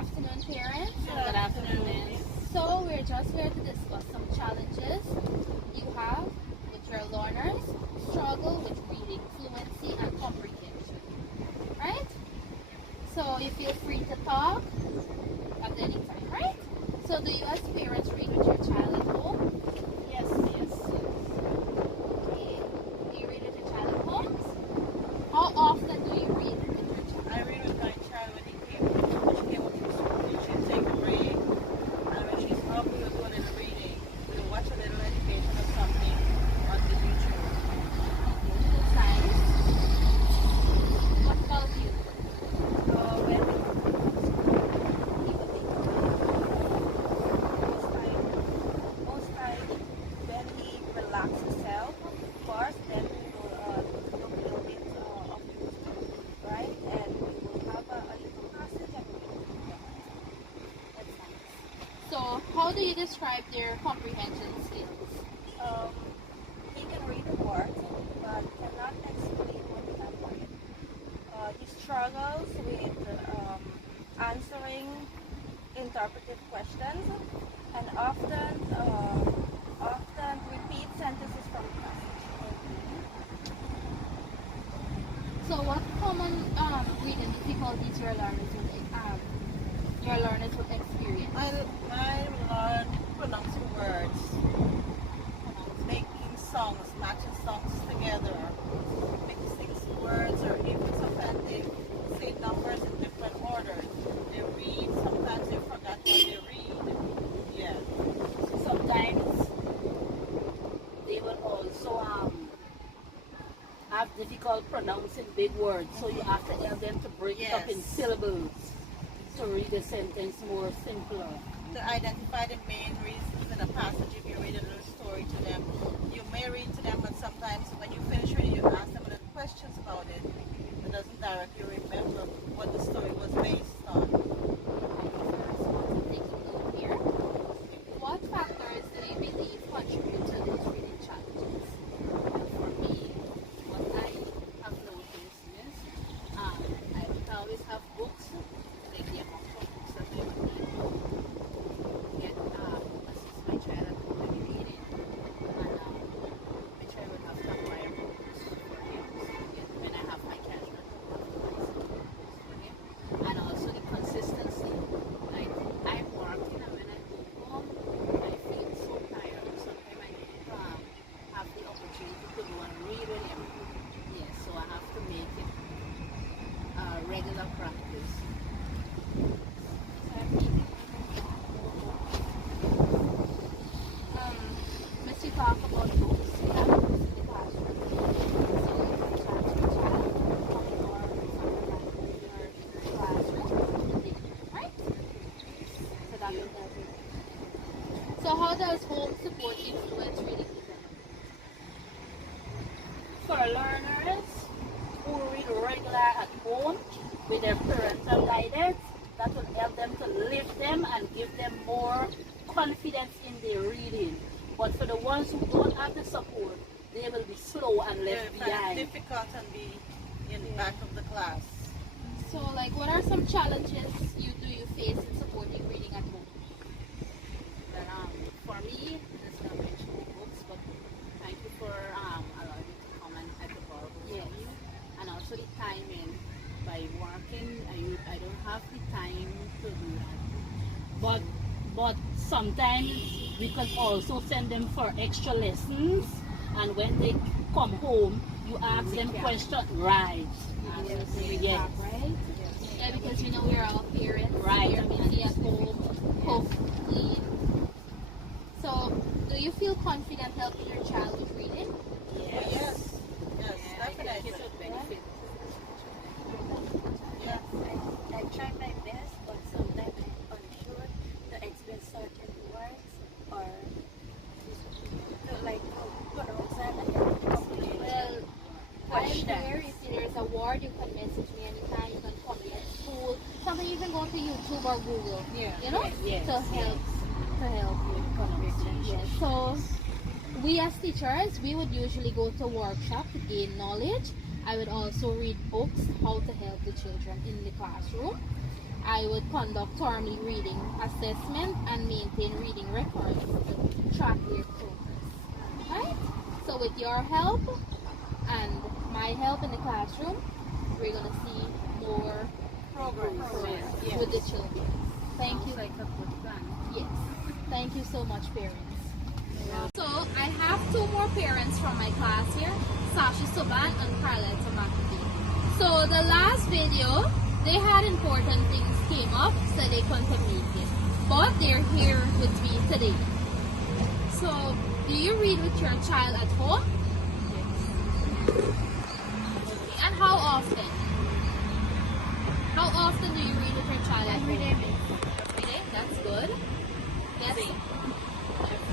afternoon, parents. Good afternoon. So we're just here to discuss some challenges you have with your learners struggle with reading fluency and comprehension. Right? So you feel free to talk at any time, right? So do you as parents read with your child at home? Yes. Okay. Do you read with your child at home? How often do you read with your child? I read with my child when she came home from school. She'd take a break, and when she's up, we will do a little reading. We'll watch a little education or something on the YouTube. That's nice. What about you? When most time, when he relaxes himself, of course, then we will look a little bit of YouTube, right? And we will have a little passage and we will read them. That's nice. So how do you describe their comprehension skills? He can read the words, but cannot explain what he has read. He struggles with answering interpretive questions and often repeat sentences from the passage. So what common reading difficulties your learners will experience? I learn pronouncing words, making songs, matching songs together, mixing words, or if it's offensive, say numbers in different orders. They read, sometimes they forgot what they read. Yeah. Sometimes they will also have difficult pronouncing big words, so you have to help them to break it up in Yes. syllables to read the sentence more simpler. To identify the main reasons in a passage, if you read a little story to them, you may read to them, but sometimes when you finish reading, you ask them little questions about it. It doesn't directly remember what the story was based on. Taking note here. What factors do you believe contribute to these reading challenges? For me, what I have noticed is I would always have books, like the amount of books that I would need to get assist my child at home when reading. And my child would have to acquire books for him. So when I have my cash, I have to buy some books for him. And also the consistency. Like I'm working and when I go home, I feel so tired. Sometimes I don't have the opportunity to go and read with him. Yes, so I have to make it a regular practice. Let's talk about books. You have books in the classroom. So you can chat to your child, coming or something like in your classroom, right? So that will help you. So how does home support influence reading development? For learners who read regular at home with their parental guidance, that will help them to lift them and give them more confidence in their reading. But for the ones who don't have the support, they will be slow and They left find it behind. difficult and be in the back of the class. So like what are some challenges you face in supporting reading at home? But, for me, there's not mentioning books, but thank you for allowing me to come and I could borrow books from Yes. you. And also the timing. By working, I don't have the time to do that. But sometimes we could also send them for extra lessons, and when they come home, you ask them questions. Right. Yes. Right? Yeah, because you know we're all parents. Right. We're busy at home, cook, clean. So, do you feel confident helping your child with reading? Yes, I think definitely. it would benefit. Yeah. I try my best, but sometimes I'm unsure to explain certain words or to like pronounce them and then complete. Well, I'm here. If there's a word, you can message me anytime. You can call me at school. Something you can go to YouTube or Google. Yeah. You know, Yes, to help with pronunciation. Yes. So we as teachers, we would usually go to workshop to gain knowledge. I would also read books how to help the children in the classroom. I would conduct termly reading assessment and maintain reading records to track their progress. Right? So with your help and my help in the classroom, we're gonna see more Progress. Yes. with the children. Thank you. Sounds like a good plan. Yes. Thank you so much, parents. So I have two more parents from my class here, Sasha Soban and Carletta McAfee. So the last video, they had important things came up, so they couldn't make it. But they're here with me today. So, do you read with your child at home? Okay, and how often? How often do you read with your child at home? Every day, that's good. That's every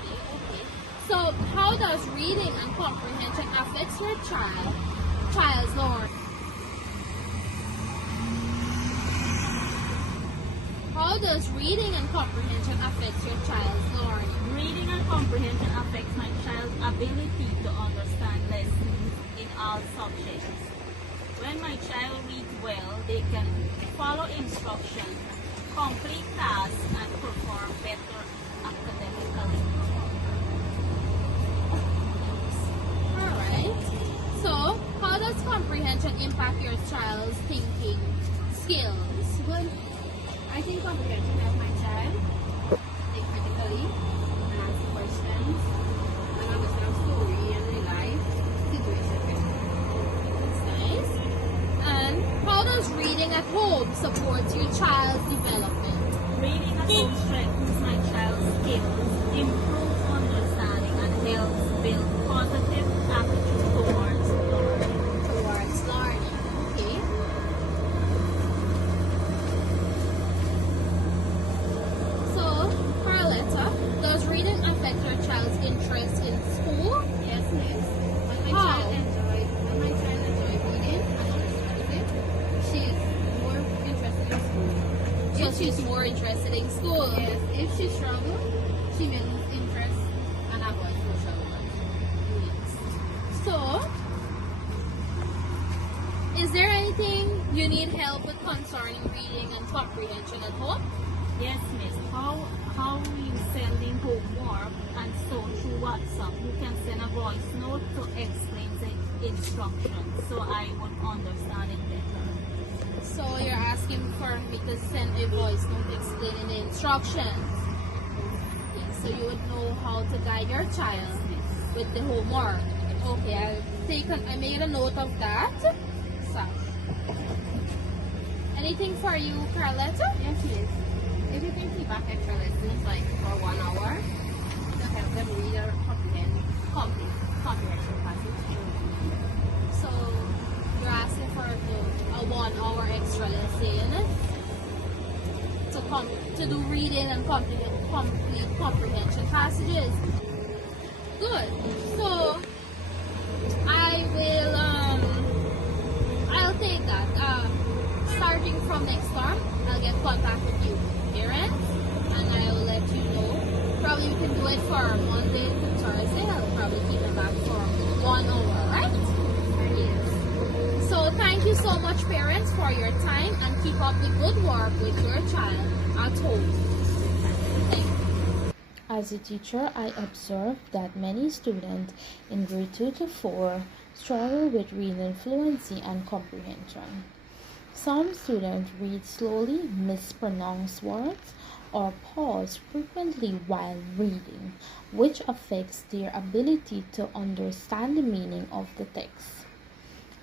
day, okay. So, how does reading and comprehension affect your child's learning? How does reading and comprehension affect your child's learning? Reading and comprehension affects my child's ability to understand lessons in all subjects. When my child reads well, they can follow instructions, complete tasks, and perform better academically. Alright. So, how does comprehension impact your child's thinking skills? Good. I think comprehension helps my child think critically and ask questions and understand story and real life situation. That's nice. And how does reading at home support your child's development? Reading at home strengthens my child's skills, improves understanding, and helps build positive attitude towards learning. Towards learning. Okay. So, Carletta, does reading affect your child's interest in school? Yes, miss. When my How? child enjoys reading and understands it, she's more interested in school. So she's more interested in school. Yes, if she struggles, she may lose interest and avoid social work. So, is there anything you need help with concerning reading and comprehension at home? Yes, miss. How you sending homework and so through WhatsApp, you can send a voice note to explain the instructions so I would understand it better. So you're asking for me to send a voice note explaining the instructions. Okay, so you would know how to guide your child with the homework. Okay, I made a note of that. So, anything for you, Carletta? Yes, miss. If you can keep back extra lessons like for 1 hour to help them read or comprehend complete comprehension passage. So you're asking for a 1 hour extra lesson to do reading and complete comprehension passages. Good. So I'll take that. Starting from next term, I'll get contact with you, parents, and I'll let you know. Probably we can do it for Monday to Thursday. I'll probably keep it back for 1 hour, right? Yes. So thank you so much, parents, for your time, and keep up the good work with your child at home. Thank you. As a teacher, I observed that many students in grade 2 to 4 struggle with reading fluency and comprehension. Some students read slowly, mispronounce words, or pause frequently while reading, which affects their ability to understand the meaning of the text.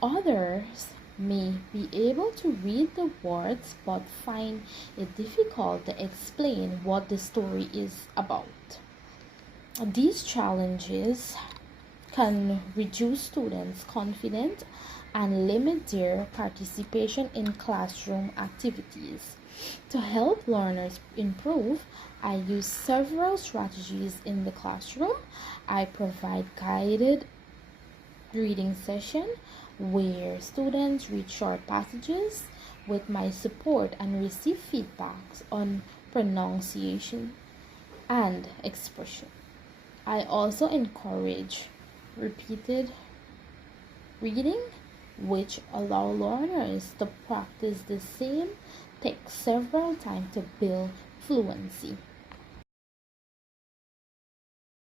Others may be able to read the words but find it difficult to explain what the story is about. These challenges can reduce students' confidence and limit their participation in classroom activities. To help learners improve, I use several strategies in the classroom. I provide guided reading session where students read short passages with my support and receive feedbacks on pronunciation and expression. I also encourage repeated reading, which allow learners to practice the same takes several times to build fluency.